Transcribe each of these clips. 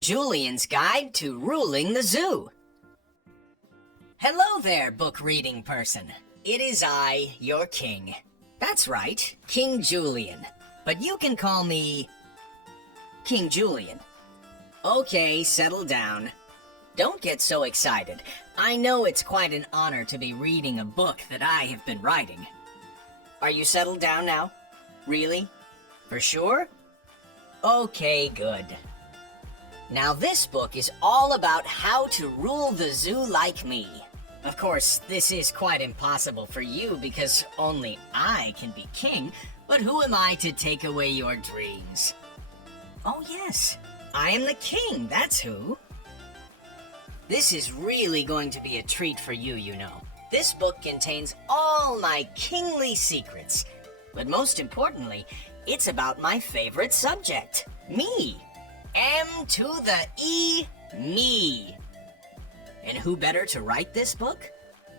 Julian's Guide to Ruling the Zoo. Hello there, book-reading person. It is I, your king. That's right, King Julian. But you can call me... King Julian. Okay, settle down. Don't get so excited. I know it's quite an honor to be reading a book that I have been writing. Are you settled down now? Really? For sure? Okay, good. Now this book is all about how to rule the zoo like me. Of course, this is quite impossible for you because only I can be king, but who am I to take away your dreams? Oh yes, I am the king, that's who. This is really going to be a treat for you, you know. This book contains all my kingly secrets, but most importantly, it's about my favorite subject, me. M to the E, me. And who better to write this book?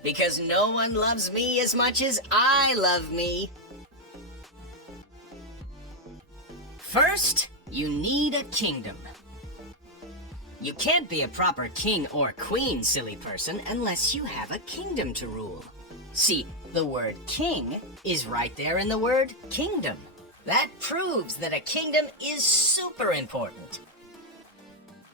Because no one loves me as much as I love me. First, you need a kingdom. You can't be a proper king or queen, silly person, unless you have a kingdom to rule. See, the word king is right there in the word kingdom. That proves that a kingdom is super important.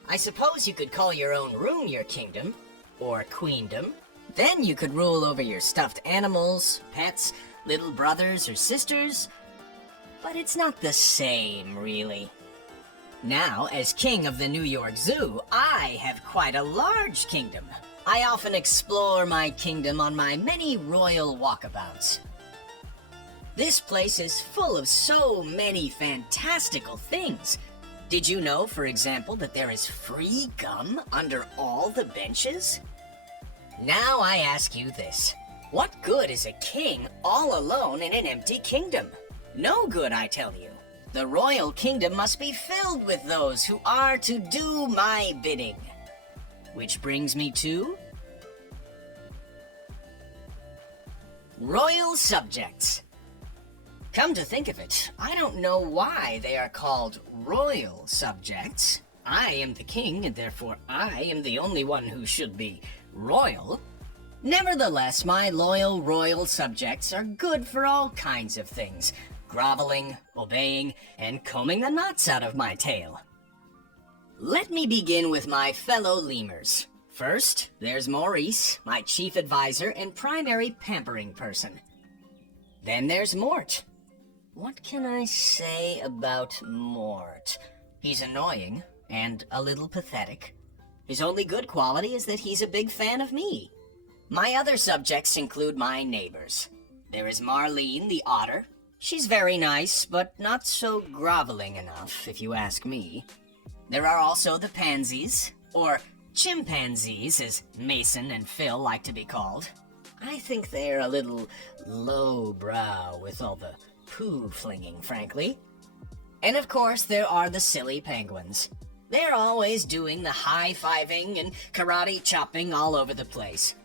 I suppose you could call your own room your kingdom, or queendom. Then you could rule over your stuffed animals, pets, little brothers or sisters. But it's not the same, really. Now, as king of the New York Zoo, I have quite a large kingdom. I often explore my kingdom on my many royal walkabouts. This place is full of so many fantastical things. Did you know, for example, that there is free gum under all the benches? Now I ask you this. What good is a king all alone in an empty kingdom? No good, I tell you. The royal kingdom must be filled with those who are to do my bidding. Which brings me to... royal subjects. Come to think of it, I don't know why they are called royal subjects. I am the king, and therefore I am the only one who should be royal. Nevertheless, my loyal royal subjects are good for all kinds of things. Groveling, obeying, and combing the knots out of my tail. Let me begin with my fellow lemurs. First, there's Maurice, my chief advisor and primary pampering person. Then there's Mort. What can I say about Mort? He's annoying and a little pathetic. His only good quality is that he's a big fan of me. My other subjects include my neighbors. There is Marlene the otter. She's very nice, but not so groveling enough, if you ask me. There are also the pansies, or chimpanzees, as Mason and Phil like to be called. I think they're a little lowbrow with all the poo-flinging, frankly. And of course, there are the silly penguins. They're always doing the high-fiving and karate chopping all over the place.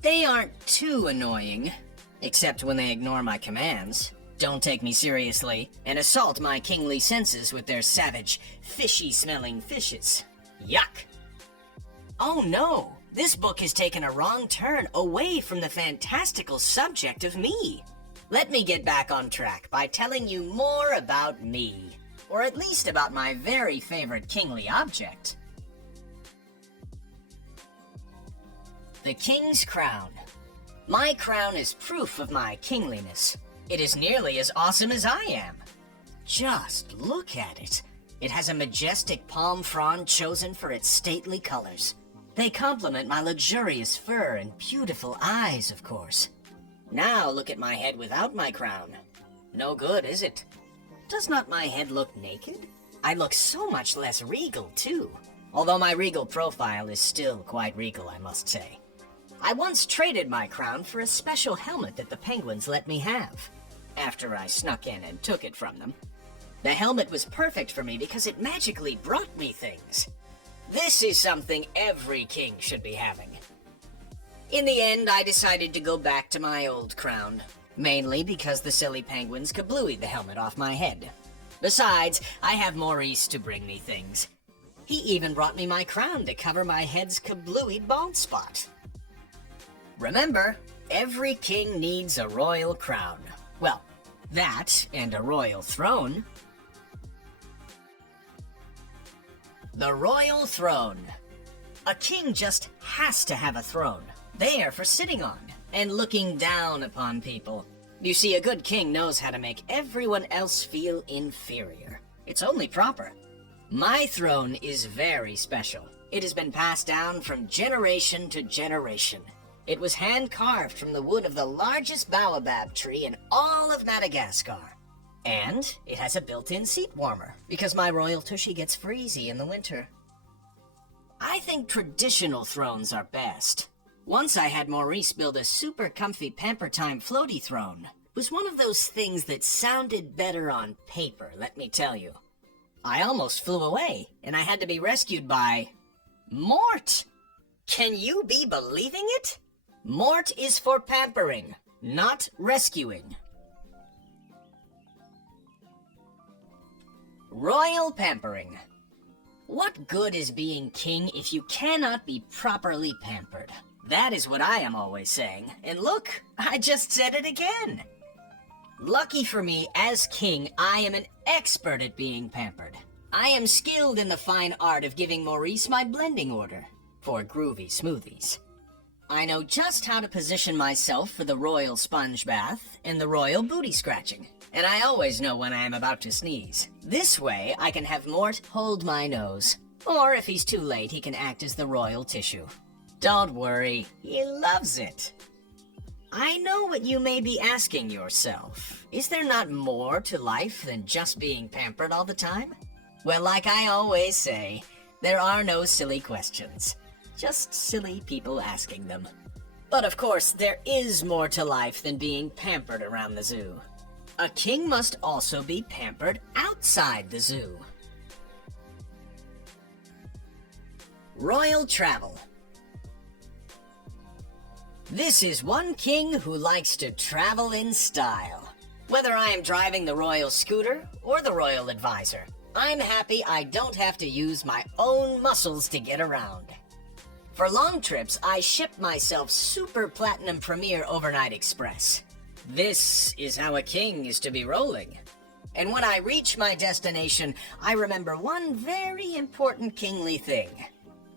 They aren't too annoying, except when they ignore my commands, don't take me seriously, and assault my kingly senses with their savage, fishy-smelling fishes. Yuck! Oh no! This book has taken a wrong turn away from the fantastical subject of me. Let me get back on track by telling you more about me, or at least about my very favorite kingly object. The King's Crown. My crown is proof of my kingliness. It is nearly as awesome as I am. Just look at it. It has a majestic palm frond chosen for its stately colors. They complement my luxurious fur and beautiful eyes, of course. Now look at my head without my crown. No good, is it? Does not my head look naked? I look so much less regal, too. Although my regal profile is still quite regal, I must say. I once traded my crown for a special helmet that the penguins let me have, after I snuck in and took it from them. The helmet was perfect for me because it magically brought me things. This is something every king should be having. In the end, I decided to go back to my old crown, mainly because the silly penguins kablooied the helmet off my head. Besides, I have Maurice to bring me things. He even brought me my crown to cover my head's kablooied bald spot. Remember, every king needs a royal crown. Well, that and a royal throne. The royal throne. A king just has to have a throne, there for sitting on, and looking down upon people. You see, a good king knows how to make everyone else feel inferior. It's only proper. My throne is very special. It has been passed down from generation to generation. It was hand-carved from the wood of the largest baobab tree in all of Madagascar. And it has a built-in seat warmer, because my royal tushy gets freezy in the winter. I think traditional thrones are best. Once I had Maurice build a super comfy Pamper Time floaty throne. It was one of those things that sounded better on paper, let me tell you. I almost flew away, and I had to be rescued by... Mort! Can you be believing it? Mort is for pampering, not rescuing. Royal pampering. What good is being king if you cannot be properly pampered? That is what I am always saying. And look, I just said it again. Lucky for me, as king, I am an expert at being pampered. I am skilled in the fine art of giving Maurice my blending order for groovy smoothies. I know just how to position myself for the royal sponge bath and the royal booty scratching. And I always know when I am about to sneeze. This way, I can have Mort hold my nose. Or if he's too late, he can act as the royal tissue. Don't worry, he loves it. I know what you may be asking yourself. Is there not more to life than just being pampered all the time? Well, like I always say, there are no silly questions. Just silly people asking them. But of course, there is more to life than being pampered around the zoo. A king must also be pampered outside the zoo. Royal travel. This is one king who likes to travel in style. Whether I am driving the royal scooter or the royal advisor, I'm happy I don't have to use my own muscles to get around. For long trips, I ship myself Super Platinum Premier Overnight Express. This is how a king is to be rolling. And when I reach my destination, I remember one very important kingly thing.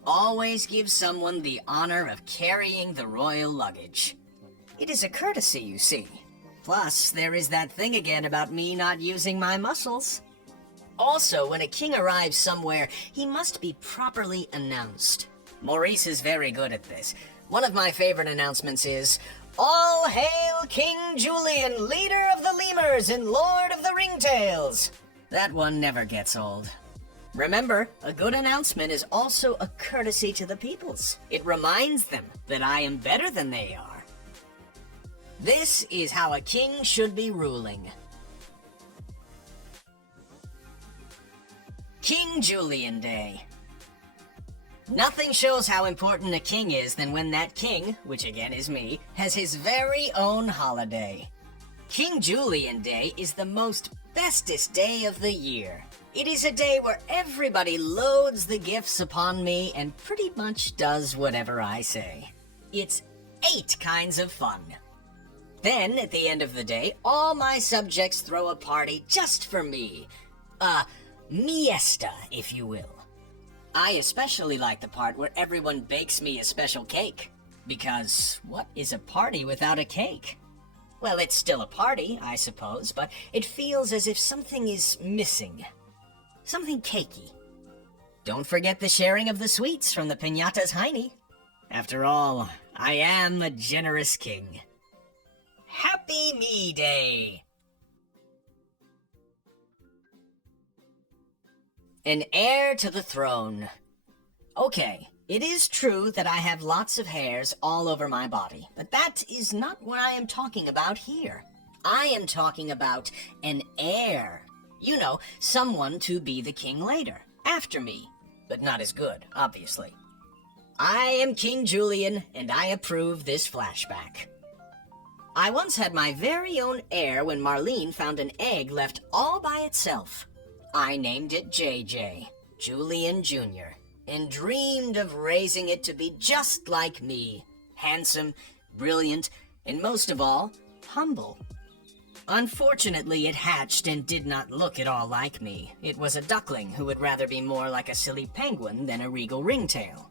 Always give someone the honor of carrying the royal luggage. It is a courtesy, you see. Plus, there is that thing again about me not using my muscles. Also, when a king arrives somewhere, he must be properly announced. Maurice is very good at this. One of my favorite announcements is, "All hail King Julian, leader of the lemurs and lord of the ringtails." That one never gets old. Remember, a good announcement is also a courtesy to the peoples. It reminds them that I am better than they are. This is how a king should be ruling. King Julian Day. Nothing shows how important a king is than when that king, which again is me, has his very own holiday. King Julian Day is the most bestest day of the year. It is a day where everybody loads the gifts upon me and pretty much does whatever I say. It's 8 kinds of fun. Then, at the end of the day, all my subjects throw a party just for me. A miesta, if you will. I especially like the part where everyone bakes me a special cake. Because what is a party without a cake? Well, it's still a party, I suppose, but it feels as if something is missing. Something cakey. Don't forget the sharing of the sweets from the piñata's hiney. After all, I am a generous king. Happy Me Day! An heir to the throne. Okay, it is true that I have lots of hairs all over my body, but that is not what I am talking about here. I am talking about an heir. You know, someone to be the king later, after me, but not as good, obviously. I am King Julian, and I approve this flashback. I once had my very own heir when Marlene found an egg left all by itself. I named it JJ. Julian Jr., and dreamed of raising it to be just like me. Handsome, brilliant, and most of all, humble. Unfortunately, it hatched and did not look at all like me. It was a duckling who would rather be more like a silly penguin than a regal ringtail.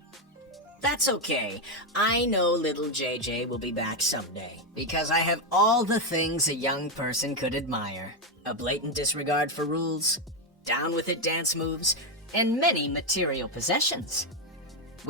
That's okay. I know little JJ will be back someday, because I have all the things a young person could admire. A blatant disregard for rules, down-with-it dance moves, and many material possessions.